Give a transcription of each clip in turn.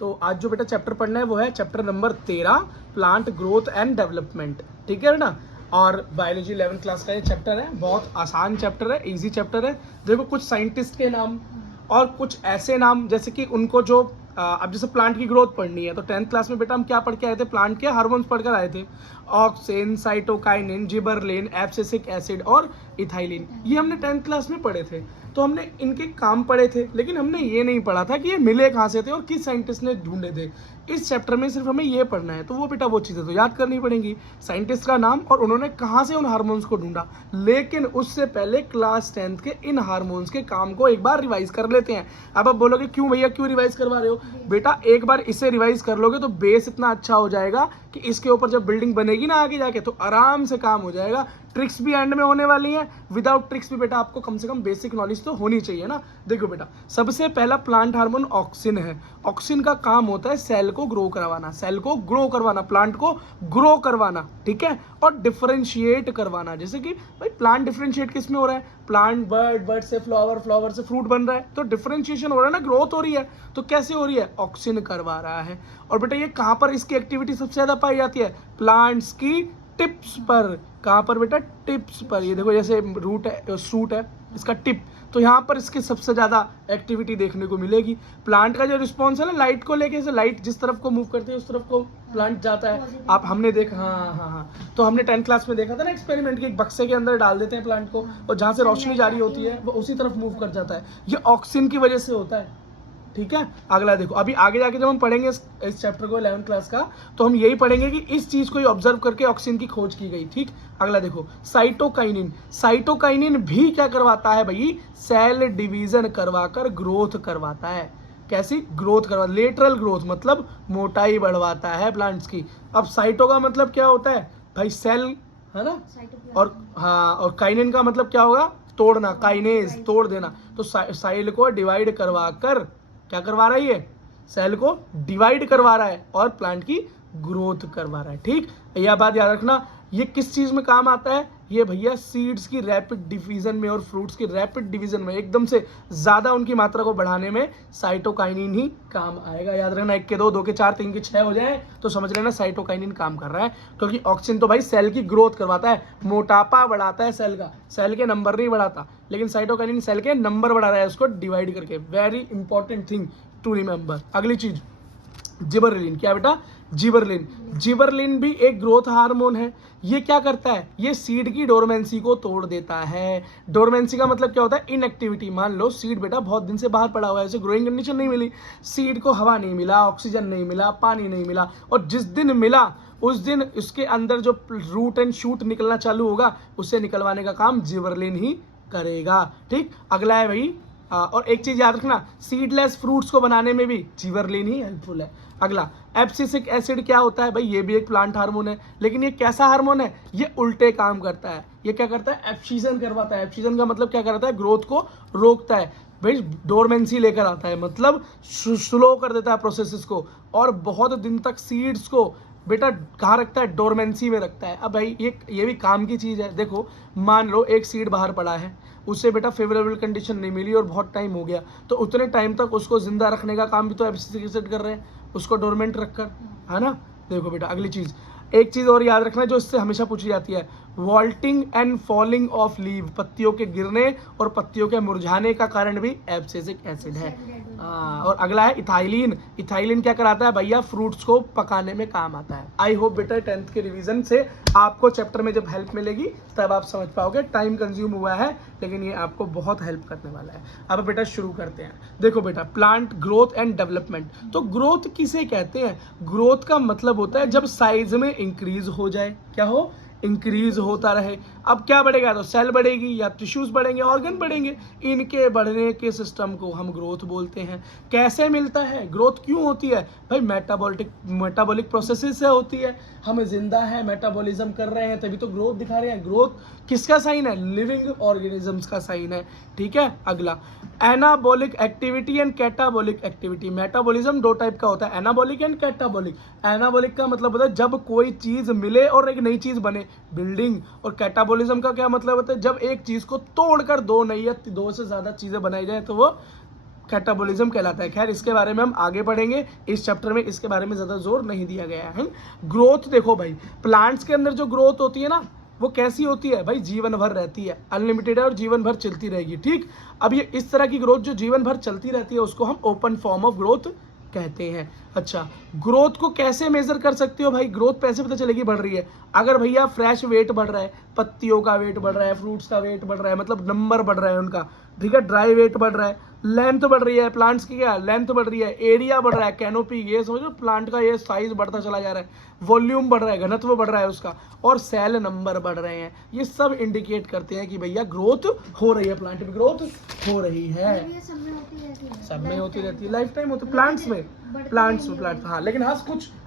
तो आज जो बेटा चैप्टर पढ़ना है वो है chapter number 13, plant growth and development. ठीक है बेटा। और बायोलॉजी 11th क्लास का ये चैप्टर है, बहुत आसान चैप्टर है, इजी चैप्टर है। देखो कुछ साइंटिस्ट के नाम और कुछ ऐसे नाम जैसे कि उनको जो अब जैसे प्लांट की ग्रोथ पढ़नी है तो 10th क्लास में बेटा हम क्या पढ़ के आए थे, प्लांट के हार्मोन्स पढ़कर आए थे। Auxin, cytokinin, gibberellin, abscisic acid और इथाइलिन, ये हमने 10th क्लास में पढ़े थे। तो हमने इनके काम पढ़े थे, लेकिन हमने ये नहीं पढ़ा था कि ये मिले कहाँ से थे और किस साइंटिस्ट ने ढूंढे थे। इस चैप्टर में सिर्फ हमें ये पढ़ना है, तो वो बेटा वो चीज़ें तो याद करनी पड़ेंगी, साइंटिस्ट का नाम और उन्होंने कहाँ से उन हार्मोन्स को ढूंढा। लेकिन उससे पहले क्लास 10th के इन हार्मोन्स के काम को एक बार रिवाइज कर लेते हैं। अब आप बोलोगे क्यों भैया, क्यों रिवाइज करवा रहे हो? बेटा एक बार इसे रिवाइज कर लोगे तो बेस इतना अच्छा हो जाएगा कि इसके ऊपर जब बिल्डिंग बनेगी ना आगे जाके तो आराम से काम हो जाएगा। ट्रिक्स भी एंड में होने वाली हैं, विदाउट ट्रिक्स भी बेटा आपको कम से कम बेसिक नॉलेज तो होनी चाहिए ना। देखो बेटा, सबसे पहला प्लांट हार्मोन ऑक्सिन है। ऑक्सिन का काम होता है सेल को ग्रो करवाना, सेल को ग्रो करवाना, प्लांट को ग्रो करवाना, ठीक है, और डिफरेंशिएट करवाना। जैसे कि भाई प्लांट डिफरेंशिएट किस में हो रहा है? प्लांट बर्ड, बर्ड से फ्लावर, फ्लावर से फ्रूट बन रहा है, तो डिफरेंशिएशन हो रहा है ना, ग्रोथ हो रही है। तो कैसे हो रही है? ऑक्सिन करवा रहा है। और बेटा ये कहाँ पर इसकी एक्टिविटी सबसे ज्यादा पाई जाती है? प्लांट्स की टिप्स पर। कहाँ पर बेटा? टिप्स पर। ये देखो जैसे रूट है, सूट है, इसका टिप, तो यहाँ पर इसकी सबसे ज्यादा एक्टिविटी देखने को मिलेगी। प्लांट का जो रिस्पॉन्स है ना लाइट को लेके, जैसे लाइट जिस तरफ को मूव करती है उस तरफ को प्लांट जाता है। आप हमने देखा, हाँ, तो हमने 10th क्लास में देखा था ना एक्सपेरिमेंट के, एक बक्से के अंदर डाल देते हैं प्लांट को और जहाँ से रोशनी जारी होती है वो उसी तरफ मूव कर जाता है। ये ऑक्सिन की वजह से होता है। ठीक है। अगला देखो, अभी आगे जाके जब हम पढ़ेंगे इस चैप्टर को 11th क्लास का, तो हम यही पढ़ेंगे कि इस चीज को ऑब्जर्व करके ऑक्सिन की खोज की गई। ठीक। अगला देखो, साइटोकाइनिन। साइटोकाइनिन भी क्या करवाता है भाई? सेल डिवीजन करवाकर ग्रोथ करवाता है। कैसी ग्रोथ करवा? लेटरल ग्रोथ, मतलब मोटाई बढ़वाता है प्लांट्स की। अब साइटो का मतलब क्या होता है भाई? सेल, है ना। और हाँ, और काइनिन का मतलब क्या होगा? तोड़ना, काइनेज, तोड़ देना। तो सेल को डिवाइड करवा कर क्या करवा रहा है? ये सेल को डिवाइड करवा रहा है और प्लांट की ग्रोथ करवा रहा है। ठीक, यह बात याद रखना। ये किस चीज में काम आता है? ये भैया सीड्स की रैपिड डिवीजन में और फ्रूट्स की रैपिड डिवीजन में, एकदम से ज्यादा उनकी मात्रा को बढ़ाने में साइटोकाइनिन ही काम आएगा। याद रखना, 1 के 2, 2 के 4, 3 के 6 हो जाए तो समझ लेना साइटोकाइनिन काम कर रहा है। क्योंकि ऑक्सिन तो भाई सेल की ग्रोथ करवाता है, मोटापा बढ़ाता है सेल का, सेल के नंबर नहीं बढ़ाता। लेकिन साइटोकाइनिन सेल के नंबर बढ़ा रहा है उसको डिवाइड करके। Very important thing to remember. अगली चीज, जिबरलिन। क्या बेटा? जिबरलिन। जिबरलिन भी एक ग्रोथ हार्मोन है। ये क्या करता है? ये सीड की डोरमेंसी को तोड़ देता है। डोरमेंसी का मतलब क्या होता है? इनएक्टिविटी। मान लो सीड बेटा बहुत दिन से बाहर पड़ा हुआ है, उसे ग्रोइंग कंडीशन नहीं मिली, सीड को हवा नहीं मिला, ऑक्सीजन नहीं मिला, पानी नहीं मिला, और जिस दिन मिला उस दिन उसके अंदर जो रूट एंड शूट निकलना चालू होगा, उसे निकलवाने का काम जिबरलिन ही करेगा। ठीक। अगला है भाई, और एक चीज याद रखना, सीडलेस फ्रूट्स को बनाने में भी जिबरलिन ही हेल्पफुल है। अगला, एब्सिसिक एसिड क्या होता है भाई? ये भी एक प्लांट हार्मोन है, लेकिन ये कैसा हार्मोन है? ये उल्टे काम करता है। ये क्या करता है? एब्सिशन करवाता है। एब्सिशन का मतलब क्या करता है? ग्रोथ को रोकता है भाई, डोरमेंसी लेकर आता है, मतलब स्लो कर देता है प्रोसेसेस को, और बहुत दिन तक सीड्स को बेटा कहाँ रखता है? डोरमेंसी में रखता है। अब भाई ये भी काम की चीज है। देखो मान लो एक सीड बाहर पड़ा है, उसे बेटा फेवरेबल कंडीशन नहीं मिली और बहुत टाइम हो गया, तो उतने टाइम तक उसको जिंदा रखने का काम भी तो एब्सिसिक एसिड कर रहे हैं, उसको डोरमेंट रखकर, है ना। देखो बेटा अगली चीज, एक चीज और याद रखना जो इससे हमेशा पूछी जाती है, vaulting and falling of leave. पत्तियों के गिरने और पत्तियों के मुरझाने का कारण भी एब्सिसिक एसिड है। और अगला है इथाइलिन। इथाइलिन क्या कराता है भैया? फ्रूट्स को पकाने में काम आता है। आई होप बेटा 10th के रिवीजन से आपको चैप्टर में जब हेल्प मिलेगी तब आप समझ पाओगे। टाइम कंज्यूम हुआ है लेकिन ये आपको बहुत हेल्प करने वाला है। अब बेटा शुरू करते हैं। देखो बेटा, प्लांट ग्रोथ एंड डेवलपमेंट। तो ग्रोथ किसे कहते हैं? ग्रोथ का मतलब होता है जब साइज में इंक्रीज हो जाए। क्या हो? इंक्रीज होता रहे। अब क्या बढ़ेगा? तो सेल बढ़ेगी या टिश्यूज बढ़ेंगे, ऑर्गन बढ़ेंगे। इनके बढ़ने के सिस्टम को हम ग्रोथ बोलते हैं। कैसे मिलता है? ग्रोथ क्यों होती है भाई? मेटाबॉलिक प्रोसेसेस से होती है। हम जिंदा हैं, मेटाबॉलिज्म कर रहे हैं, तभी तो ग्रोथ दिखा रहे हैं। ग्रोथ किसका साइन है? लिविंग ऑर्गेनिजम्स का साइन है। ठीक है। अगला, anabolic activity and catabolic activity. Metabolism 2 type का होता है, एनाबॉलिक एंड कैटाबॉलिक। एनाबॉलिक का मतलब होता है जब कोई चीज मिले और एक नई चीज बने, बिल्डिंग। और कैटाबॉलिज्म का क्या मतलब होता है? जब एक चीज को तोड़कर 2 नई या 2 से ज्यादा चीजें बनाई जाए तो वो कैटाबोलिज्म कहलाता है। खैर इसके बारे में हम आगे पढ़ेंगे, इस चैप्टर में इसके बारे में ज़्यादा जोर नहीं दिया गया है। ग्रोथ देखो भाई, प्लांट्स के अंदर जो ग्रोथ होती है ना वो कैसी होती है भाई, जीवन भर रहती है, अनलिमिटेड है और जीवन भर चलती रहेगी। ठीक, अब ये इस तरह की ग्रोथ जो जीवन भर चलती रहती है उसको हम ओपन फॉर्म ऑफ ग्रोथ कहते हैं। अच्छा, ग्रोथ को कैसे मेजर कर सकते हो भाई, ग्रोथ कैसे पता चलेगी बढ़ रही है? अगर भैया फ्रेश वेट बढ़ रहा है, पत्तियों का वेट बढ़ रहा है, फ्रूट्स का वेट बढ़ रहा है, मतलब नंबर बढ़ रहा है उनका, ठीक है, ड्राई वेट बढ़ रहा है, लेंथ बढ़ रही है, प्लांट्स की क्या लेंथ बढ़ रही है, एरिया बढ़ रहा है, कैनोपी, ये समझो प्लांट का ये साइज बढ़ता चला जा रहा है, वॉल्यूम बढ़ रहा है, घनत्व बढ़ रहा है उसका, और सेल नंबर बढ़ रहे हैं, ये सब इंडिकेट करते हैं कि भैया ग्रोथ हो रही है, प्लांट में ग्रोथ हो रही है। सब में होती रहती है, लाइफ टाइम होती है प्लांट्स में, प्लांट्स हाँ, लेकिन हाँ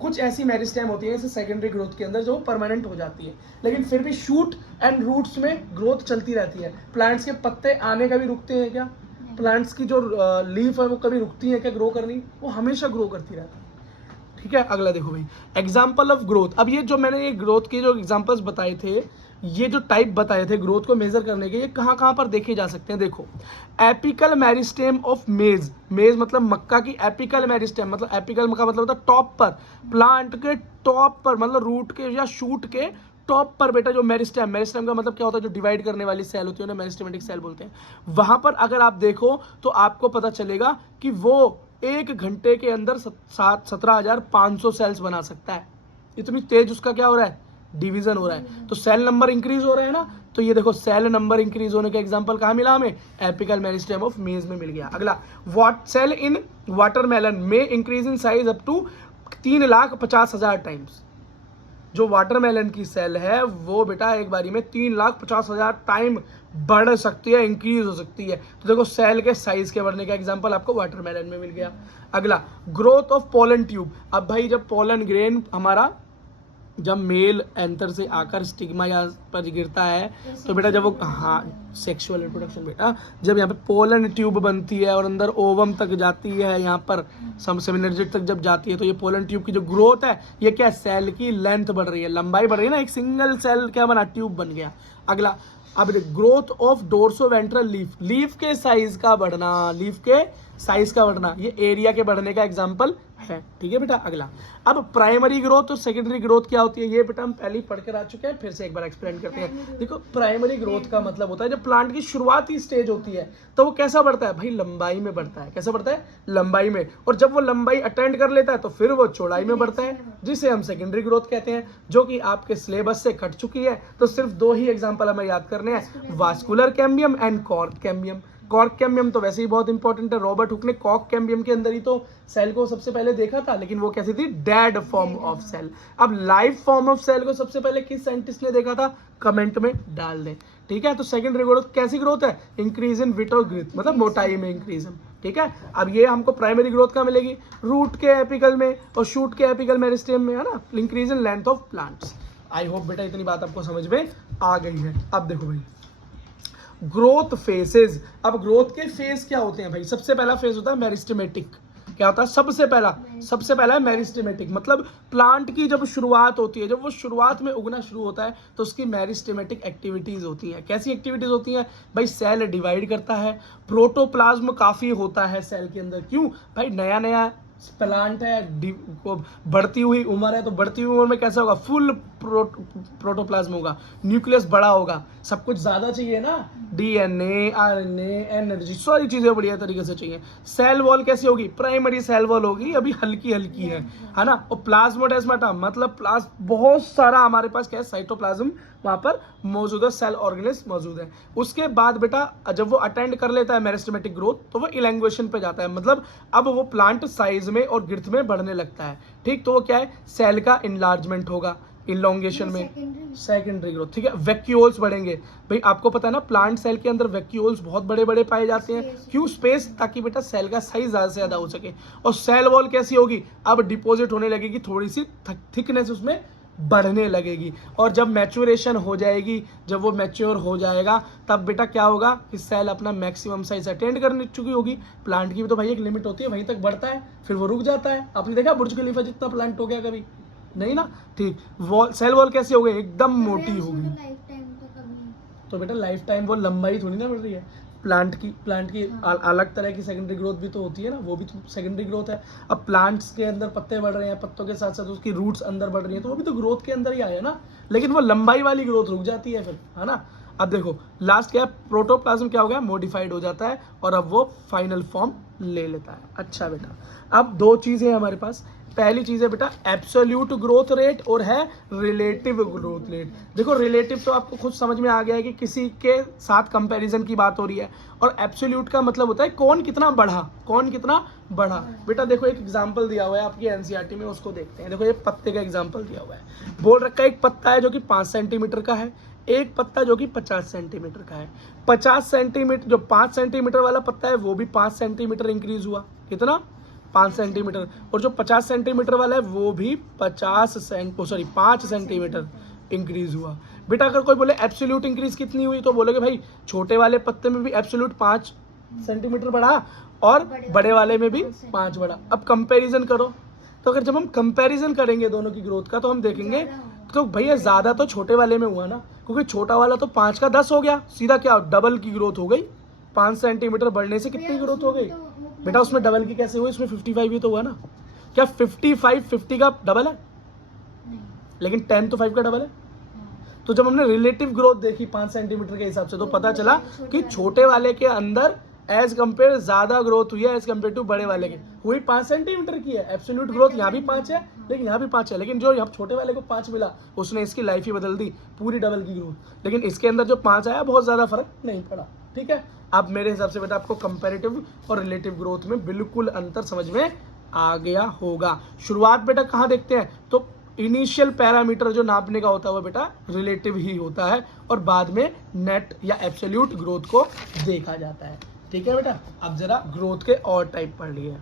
कुछ ऐसी मेरिस्टेम होती है जैसे सेकेंडरी ग्रोथ के अंदर जो परमानेंट हो जाती है, लेकिन फिर भी शूट एंड रूट्स में ग्रोथ चलती रहती है। प्लांट्स के पत्ते आने का भी रुकते हैं क्या? प्लांट्स की जो लीफ है वो कभी रुकती है क्या ग्रो करनी? वो हमेशा ग्रो करती रहती है। ठीक है, अगला देखो भाई, एग्जाम्पल ऑफ ग्रोथ। अब ये जो मैंने ये ग्रोथ के जो एग्जाम्पल्स बताए थे, ये जो टाइप बताए थे ग्रोथ को मेजर करने के, ये कहाँ कहाँ पर देखे जा सकते हैं? देखो, एपिकल मेरिस्टेम ऑफ मेज, मेज मतलब मक्का की एपिकल मेरिस्टेम, मतलब एपिकल का मतलब होता है टॉप पर, प्लांट के टॉप पर, मतलब रूट के या शूट के टॉप पर बेटा जो मेरिस्टेम, मेरिस्टेम का मतलब क्या होता है? जो डिवाइड करने वाली सेल होती है ना, मेरिस्टेमेटिक सेल बोलते हैं। वहां पर अगर आप देखो तो आपको पता चलेगा कि वो 1 घंटे के अंदर 17,500 सेल्स बना सकता है। इतनी तेज उसका क्या हो रहा है? डिवीजन हो रहा है। तो सेल नंबर इंक्रीज हो रहा है ना, तो ये देखो सेल नंबर इंक्रीज होने का एग्जांपल कहाँ मिला हमें? एपिकल मेरिस्टेम ऑफ मेज में मिल गया। अगला, व्हाट सेल इन वाटरमेलन में increase in size up to 3,50,000 times. जो वाटरमेलन की सेल है वो बेटा एक बारी में 3,50,000 टाइम बढ़ सकती है, इंक्रीज हो सकती है। तो देखो सेल के साइज के बढ़ने का एग्जांपल आपको वाटरमेलन में मिल गया। अगला, ग्रोथ ऑफ पोलन ट्यूब। अब भाई जब पोलन ग्रेन हमारा जब मेल एंथर से आकर स्टिग्मा यहाँ पर गिरता है तो बेटा जब वो, हाँ, सेक्सुअल रिप्रोडक्शन बेटा, जब यहाँ पे पोलन ट्यूब बनती है और अंदर ओवम तक जाती है, यहाँ पर सेमिनर्जिट तक जब जाती है, तो ये पोलन ट्यूब की जो ग्रोथ है ये क्या, सेल की लेंथ बढ़ रही है, लंबाई बढ़ रही है ना, एक सिंगल सेल क्या बना, ट्यूब बन गया। अगला, अब ग्रोथ ऑफ डोर्सोवेंट्रल लीफ, लीफ के साइज का बढ़ना, लीफ के साइज का बढ़ना, ये एरिया के बढ़ने का एग्जांपल है। ठीक है बेटा। अगला, अब प्राइमरी ग्रोथ और सेकेंडरी ग्रोथ क्या होती है, ये बेटा हम पहले ही पढ़ कर आ चुके हैं, फिर से एक बार एक्सप्लेन करते हैं। देखो, प्राइमरी ग्रोथ का मतलब होता है जब प्लांट की शुरुआती स्टेज होती है तो वो कैसा बढ़ता है भाई, लंबाई में बढ़ता है। कैसा बढ़ता है? लंबाई में। और जब वो लंबाई अटेंड कर लेता है तो फिर वो चौड़ाई में बढ़ता है, जिसे हम सेकेंडरी ग्रोथ कहते हैं, जो कि आपके सिलेबस से कट चुकी है। तो सिर्फ 2 ही एग्जाम्पल हमें याद करने हैं, vascular cambium and cork cambium. Cork cambium तो वैसे ही बहुत इंपॉर्टेंट है, रॉबर्ट हुक ने कॉर्क कैम्बियम के अंदर ही तो सेल को सबसे पहले देखा था, लेकिन वो कैसी थी, डेड फॉर्म ऑफ सेल। अब लाइव फॉर्म ऑफ सेल को सबसे पहले किस साइंटिस्ट ने देखा था, कमेंट में डाल दें। ठीक है, तो सेकेंडरी ग्रोथ कैसी ग्रोथ है, इंक्रीज इन विट और ग्रोथ, मतलब मोटाई में इंक्रीज। ठीक है, अब ये हमको प्राइमरी ग्रोथ का मिलेगी रूट के एपिकल में और शूट के एपिकल मेरिस्टेम में, है ना, increase in length of plants. I hope बेटा इतनी बात आपको समझ में आ गई है। अब देखो भाई, ग्रोथ फेसेस। अब ग्रोथ के फेज क्या होते हैं भाई? सबसे पहला फेज होता है मेरिस्टेमेटिक। क्या होता है? सबसे पहला है मेरिस्टेमेटिक, मतलब प्लांट की जब शुरुआत होती है, जब वो शुरुआत में उगना शुरू होता है तो उसकी मेरिस्टेमेटिक एक्टिविटीज होती हैं। कैसी एक्टिविटीज होती हैं भाई? सेल डिवाइड करता है, प्रोटोप्लाज्म काफी होता है सेल के अंदर। क्यों भाई? नया नया प्लांट है, बढ़ती हुई उम्र है, तो बढ़ती हुई उम्र में कैसा होगा, फुल प्रोटोप्लाज्म होगा, न्यूक्लियस बड़ा होगा, सब कुछ ज्यादा चाहिए ना, डीएनए, आरएनए, एनर्जी, सारी चीजें बढ़िया तरीके से चाहिए। सेल वॉल कैसी होगी? प्राइमरी सेल वॉल होगी, अभी हल्की हल्की है ना। और प्लाज्मोडेस्माटा मतलब बहुत सारा हमारे पास क्या है, साइटोप्लाज्म वहां पर मौजूद है, सेल ऑर्गेनिज्म मौजूद है। उसके बाद बेटा जब वो अटेंड कर लेता है मेरिस्टेमेटिक ग्रोथ तो वो इलैंगुएशन पे जाता है, मतलब अब वो प्लांट साइज में और गिर्थ में बढ़ने लगता है। ठीक, तो वो क्या है, सेल का इनलार्जमेंट होगा, इलॉन्गेशन में सेकेंडरी ग्रोथ। ठीक है, वैक्यूल्स बढ़ेंगे। भाई आपको पता है ना, प्लांट सेल के अंदर वैक्यूल्स बहुत बड़े बड़े पाए जाते हैं। क्यों? स्पेस, ताकि बेटा सेल का साइज ज्यादा से ज्यादा हो सके। और सेल वॉल कैसी होगी? अब डिपॉजिट होने लगेगी, थोड़ी सी थिकनेस उसमें बढ़ने लगेगी। और जब मैच्योरेशन हो जाएगी, जब वो मैच्योर हो जाएगा, तब बेटा क्या होगा कि सेल अपना मैक्सिमम साइज अटेंड करने चुकी होगी। प्लांट की भी तो भाई एक लिमिट होती है, वहीं तक बढ़ता है, फिर वो रुक जाता है। आपने देखा बुर्ज खलीफा जितना प्लांट हो गया कभी? नहीं ना। ठीक, वॉल, सेल वॉल कैसी हो गई? एकदम मोटी होगी। तो बेटा लाइफ टाइम वो लंबाई थोड़ी ना बढ़ रही है, प्लांट की अलग तरह की सेकेंडरी ग्रोथ भी तो होती है ना, वो भी तो सेकेंडरी ग्रोथ है। अब प्लांट्स के अंदर पत्ते बढ़ रहे हैं, पत्तों के साथ साथ उसकी रूट्स अंदर बढ़ रही हैं, तो वो भी तो ग्रोथ के अंदर ही आया ना, लेकिन वो लंबाई वाली ग्रोथ रुक जाती है फिर, है ना। अब देखो लास्ट क्या है, प्रोटोप्लाज्म क्या हो गया, मॉडिफाइड हो जाता है और अब वो फाइनल फॉर्म ले लेता है। अच्छा बेटा, अब दो चीजें हैं हमारे पास। पहली चीज है बेटा एब्सोल्यूट ग्रोथ रेट और है रिलेटिव ग्रोथ रेट। देखो रिलेटिव तो आपको खुद समझ में आ गया है कि किसी के साथ कंपैरिजन की बात हो रही है, और एब्सोल्यूट का मतलब होता है कौन कितना बढ़ा, कौन कितना बढ़ा। बेटा देखो एक एग्जांपल दिया हुआ है आपकी एनसीईआरटी में, उसको देखते हैं। देखो ये पत्ते का एग्जांपल दिया हुआ है, बोल रखा है एक पत्ता है जो कि 5 सेंटीमीटर का है, एक पत्ता जो कि 50 सेंटीमीटर का है। 50 सेंटीमीटर, जो 5 सेंटीमीटर वाला पत्ता है वो भी 5 सेंटीमीटर इंक्रीज हुआ, कितना 5 सेंटीमीटर, और जो 50 सेंटीमीटर वाला है वो भी 5 सेंटीमीटर इंक्रीज हुआ। बेटा अगर कोई बोले एब्सोल्यूट इंक्रीज कितनी हुई, तो बोलोगे भाई छोटे वाले पत्ते में भी एब्सोल्यूट 5 सेंटीमीटर बढ़ा और बड़े वाले में भी 5 बढ़ा। अब कंपैरिजन करो, तो अगर जब हम कंपैरिजन करेंगे दोनों की ग्रोथ का, तो हम देखेंगे तो भैया ज्यादा तो छोटे वाले में हुआ ना, क्योंकि छोटा वाला तो 5 का 10 हो गया, सीधा क्या डबल की ग्रोथ हो गई। 5 सेंटीमीटर बढ़ने से कितनी ग्रोथ हो गई बेटा, उसमें डबल की कैसे हुई, उसमें 55 ही तो हुआ ना। क्या 55 50 का डबल है, लेकिन 10 तो 5 का डबल है। तो जब हमने रिलेटिव ग्रोथ देखी 5 सेंटीमीटर के हिसाब से, तो पता चला कि छोटे वाले के अंदर एज कंपेयर ज्यादा ग्रोथ हुई है एज कंपेयर टू बड़े वाले के, हुई 5 सेंटीमीटर की है। एब्सोल्यूट ग्रोथ यहाँ भी 5 है, लेकिन यहाँ भी 5 है, लेकिन जो यहाँ छोटे वाले को 5 मिला उसने इसकी लाइफ ही बदल दी, पूरी डबल की ग्रोथ। लेकिन इसके अंदर जो 5 आया बहुत ज्यादा फर्क नहीं पड़ा, ठीक है। अब मेरे हिसाब से बेटा आपको कंपैरेटिव और रिलेटिव ग्रोथ में बिल्कुल अंतर समझ में आ गया होगा। शुरुआत बेटा कहाँ देखते हैं, तो इनिशियल पैरामीटर जो नापने का होता है वो बेटा रिलेटिव ही होता है, और बाद में नेट या एब्सोल्यूट ग्रोथ को देखा जाता है, ठीक है बेटा। अब जरा ग्रोथ के और टाइप पढ़ लिए।